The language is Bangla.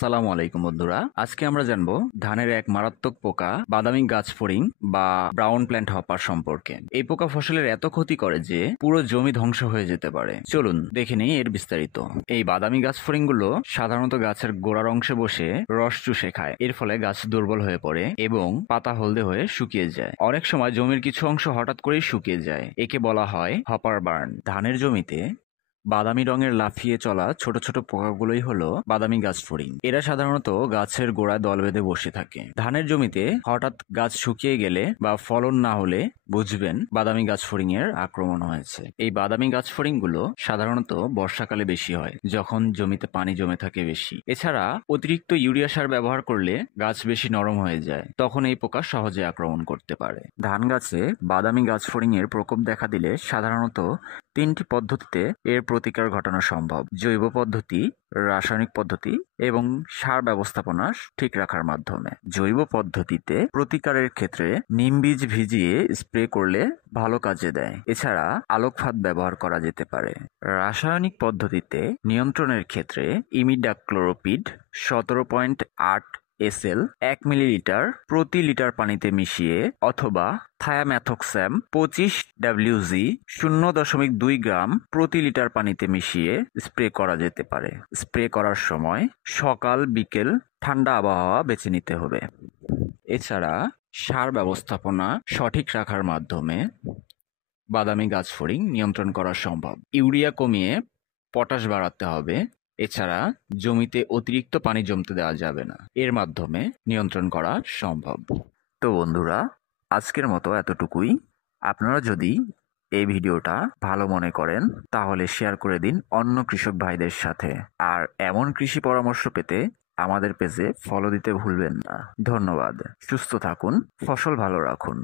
আসসালামু আলাইকুম বন্ধুরা, আজকে আমরা জানবো ধানের এক মারাত্মক পোকা বাদামি গাছ ফড়িং বা ব্রাউন প্ল্যান্ট হপার সম্পর্কে। এই পোকা ফসলের এত ক্ষতি করে যে পুরো জমি ধ্বংস হয়ে যেতে পারে। চলুন দেখে নেই এর বিস্তারিত। এই বাদামি গাছ ফড়িং গুলো সাধারণত গাছের গোড়ার অংশে বসে রস চুষে খায়। এর ফলে গাছ দুর্বল হয়ে পড়ে এবং পাতা হলদে হয়ে শুকিয়ে যায়। অনেক সময় জমির কিছু অংশ হঠাৎ করেই শুকিয়ে যায়। একে বলা হয় হপার বার্ন। ধানের জমিতে বাদামি রঙের লাফিয়ে চলা ছোট ছোট পোকাগুলোই হলো বাদামি গাছ ফড়িং। এরা সাধারণত গাছের গোড়ায় দল বেঁধে বসে থাকে। ধানের জমিতে হঠাৎ গাছ শুকিয়ে গেলে বা ফলন না হলে বুঝবেন বাদামি গাছ ফড়িং এর আক্রমণ হয়েছে। এই বাদামি গাছ ফড়িং গুলো সাধারণত বর্ষাকালে বেশি হয়, যখন জমিতে পানি জমে থাকে বেশি। এছাড়া অতিরিক্ত ইউরিয়া সার ব্যবহার করলে গাছ বেশি নরম হয়ে যায়, তখন এই পোকা সহজে আক্রমণ করতে পারে। ধান গাছে বাদামি গাছ ফড়িং এর প্রকোপ দেখা দিলে সাধারণত তিনটি পদ্ধতিতে এর প্রতিকার ঘটানো সম্ভব: জৈব পদ্ধতি, রাসায়নিক পদ্ধতি এবং সার ব্যবস্থাপনা ঠিক রাখার মাধ্যমে। জৈব পদ্ধতিতে প্রতিকারের ক্ষেত্রে নিম বীজ ভিজিয়ে স্প্রে করলে ভালো কাজে দেয়। এছাড়া আলোক ফাঁদ ব্যবহার করা যেতে পারে। রাসায়নিক পদ্ধতিতে নিয়ন্ত্রণের ক্ষেত্রে ইমিডাক্লোরোপিড 17.8 এসএল 1 মিলিলিটার প্রতি লিটার পানিতে মিশিয়ে অথবা থায়ামেথক্স্যাম 25 ডব্লিউজি 0.2 গ্রাম প্রতি লিটার পানিতে মিশিয়ে স্প্রে করা যেতে পারে। স্প্রে করার সময় সকাল বিকেল ঠান্ডা আবহাওয়া বেছে নিতে হবে। এছাড়া সার ব্যবস্থাপনা সঠিক রাখার মাধ্যমে বাদামি গাছ ফড়িং নিয়ন্ত্রণ করা সম্ভব। ইউরিয়া কমিয়ে পটাশ বাড়াতে হবে। এছাড়া জমিতে অতিরিক্ত পানি জমতে দেওয়া যাবে না। এর মাধ্যমে নিয়ন্ত্রণ করা সম্ভব। তো বন্ধুরা, আজকের মতো এতটুকুই। আপনারা যদি এই ভিডিওটা ভালো মনে করেন তাহলে শেয়ার করে দিন অন্য কৃষক ভাইদের সাথে। আর এমন কৃষি পরামর্শ পেতে আমাদের পেজে ফলো দিতে ভুলবেন না। ধন্যবাদ। সুস্থ থাকুন, ফসল ভালো রাখুন।